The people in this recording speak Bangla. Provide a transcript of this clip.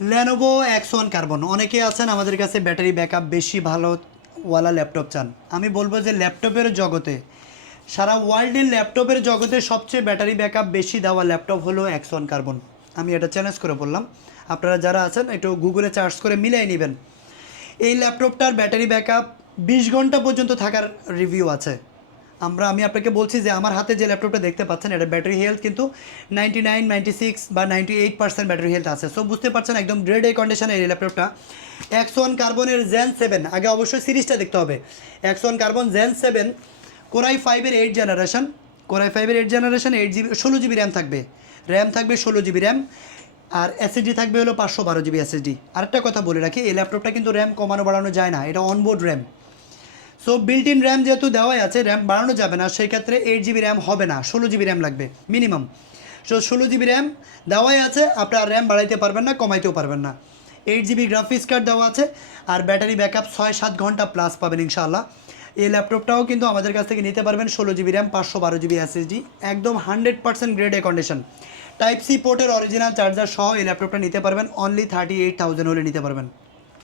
Lenovo X1 carbon. অনেকে আছেন আমাদের কাছে ব্যাটারি ব্যাকআপ বেশি ভালো ওয়ালা ল্যাপটপ চান। আমি বলবো যে ল্যাপটপের জগতে, সারা ওয়ার্ল্ডের ল্যাপটপের জগতে সবচেয়ে ব্যাটারি ব্যাকআপ বেশি দেওয়া ল্যাপটপ হলো X1 কার্বন। আমি এটা চ্যালেঞ্জ করে বললাম। আপনারা যারা আছেন একটু গুগলে সার্চ করে মিলাই নেবেন। এই ল্যাপটপটার ব্যাটারি ব্যাকআপ 20 ঘন্টা পর্যন্ত থাকার রিভিউ আছে। আমি আপনাকে বলছি যে আমার হাতে যে ল্যাপটপটা দেখতে পাচ্ছেন এটা ব্যাটারি হেলথ কিন্তু 99, 96 বা 98% ব্যাটারি হেলথ আছে। সো বুঝতে পারছেন একদম গ্রেড এ কন্ডিশনের এই ল্যাপটপটা। X1 কার্বনের জেন 7, আগে অবশ্যই সিরিজটা দেখতে হবে। X1 কার্বন জেন 7 কোরাই 5-এর 8 জেনারেশন। কোরাই 5-এর 8 জেনারেশন, 8 GB 16 GB র্যাম থাকবে। র্যাম থাকবে 16 GB র্যাম, আর এসএসডি থাকবে হলো 512 GB এসএসডি। আরেকটা কথা বলে রাখি, এই ল্যাপটপটা কিন্তু র্যাম কমানো বাড়ানো যায় না, এটা onboard RAM. So built in RAM যেহেতু দেওয়াই আছে, র্যাম বাড়ানো যাবে না, সেই ক্ষেত্রে 8 GB র্যাম হবে না, 16 GB র্যাম লাগবে মিনিমাম। সো 16 GB র্যাম দেওয়াই আছে, আপনার র্যাম বাড়াইতে পারবেন না, কমাইতেও পারবেন না। 8 GB গ্রাফিক্স কার্ড দেওয়া আছে, আর ব্যাটারি ব্যাকআপ 6-7 ঘন্টা প্লাস পাবেন ইনশাআল্লাহ। এই ল্যাপটপটাও কিন্তু আমাদের কাছ থেকে নিতে পারবেন 16 GB র্যাম, 512 GB এসএসডি, একদম 100% grade A condition. Type C পোর্টের অরিজিনাল চার্জার সহ এই ল্যাপটপটা নিতে পারবেন, অনলি 38,000 হলে নিতে পারবেন।